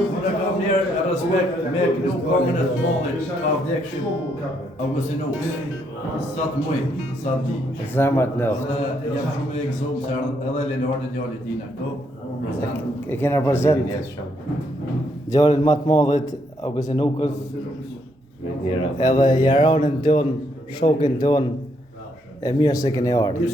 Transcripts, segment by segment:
Unë kam njerë respekt me kënu komën e të mallit, ka vdekshim Augustinus, sa të muj, sa të di. Zemrat në. Jam shumë e egzum, se edhe Leonardo djalli tina këto. E kena prezent djalin më të madhit Augustinukës, edhe Jaronin ton, shokin ton, e mirë se keni ardhur.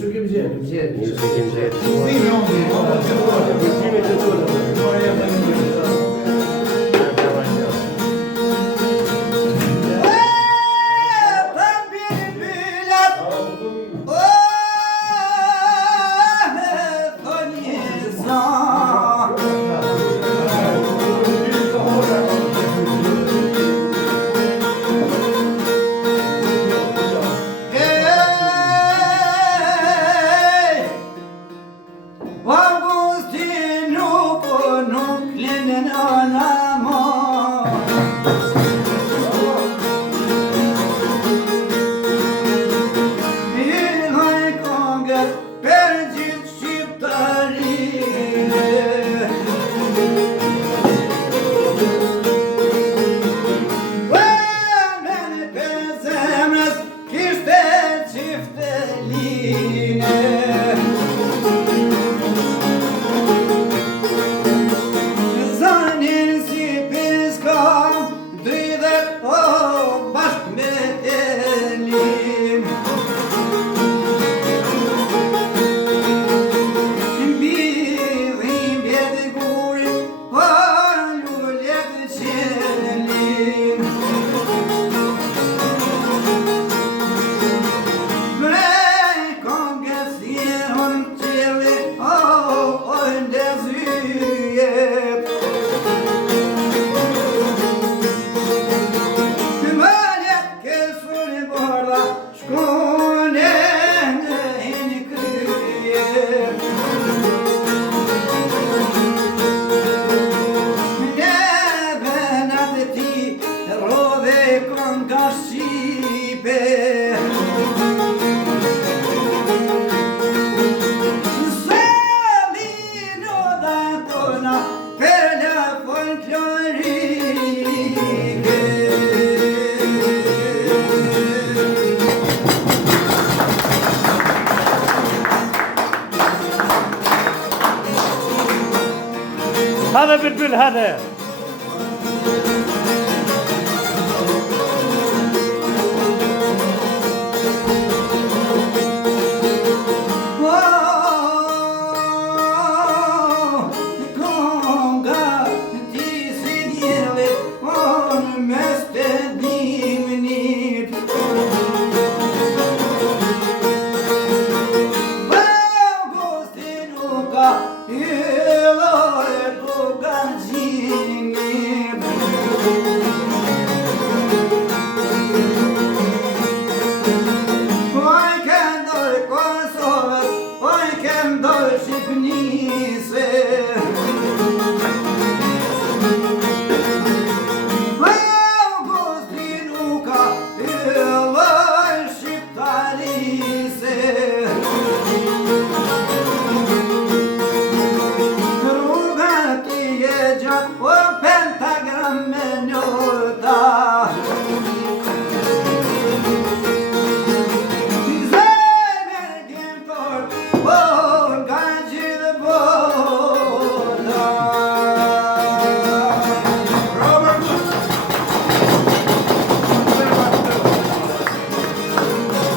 هذا بلبل هذا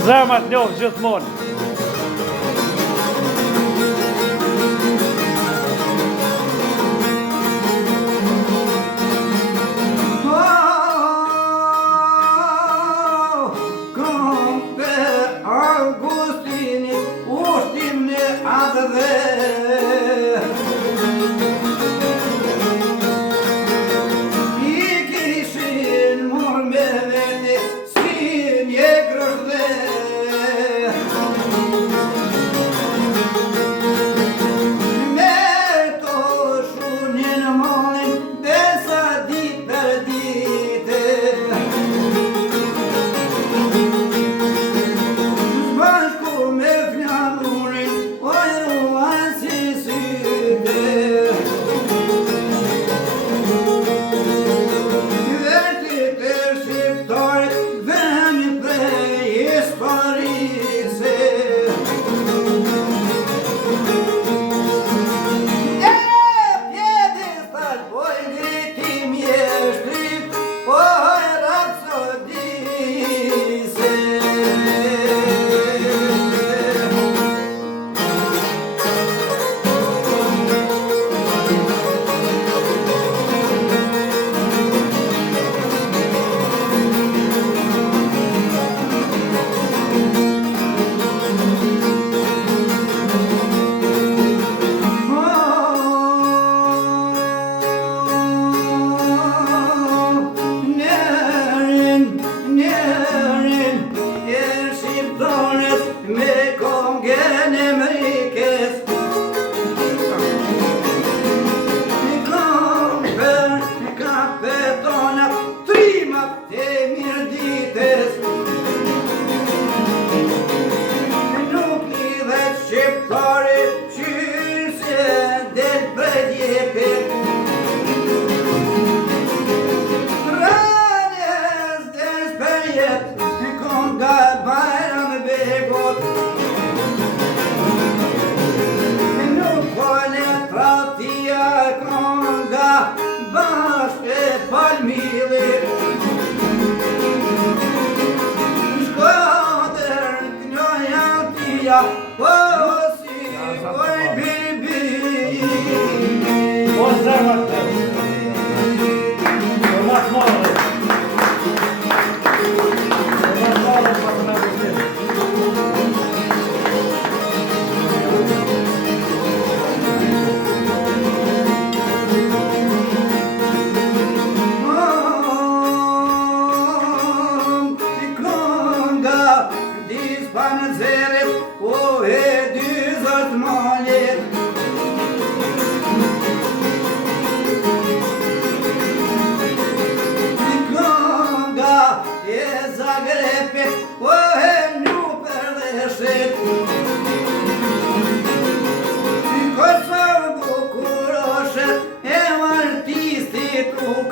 Zemrat njohë gjithmonë.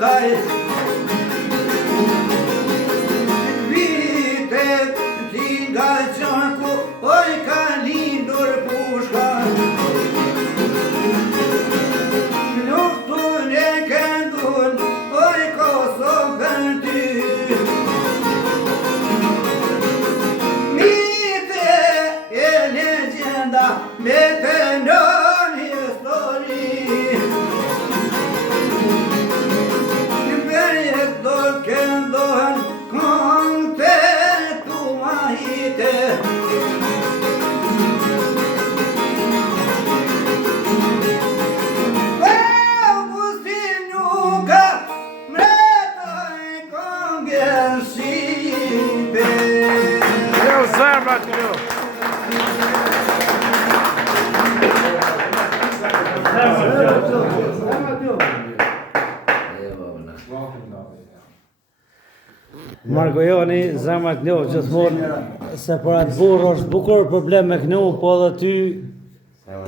taj vitet ti nga qarku oj ka lindur pushka luftun e këndun oj Kosovën ty mite e legenda me të nën histori berjet do këndohen këngte tua hite Zarmat këtu. Marko Joni, zemrat njohë gjithmonë se për atë burr është bukur problem me knu, po edhe ty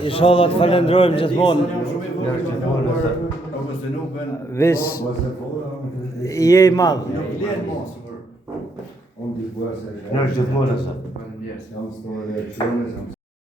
inshallah të falenderojmë gjithmonë. Veç je i madh. Në është gjithmonë asë.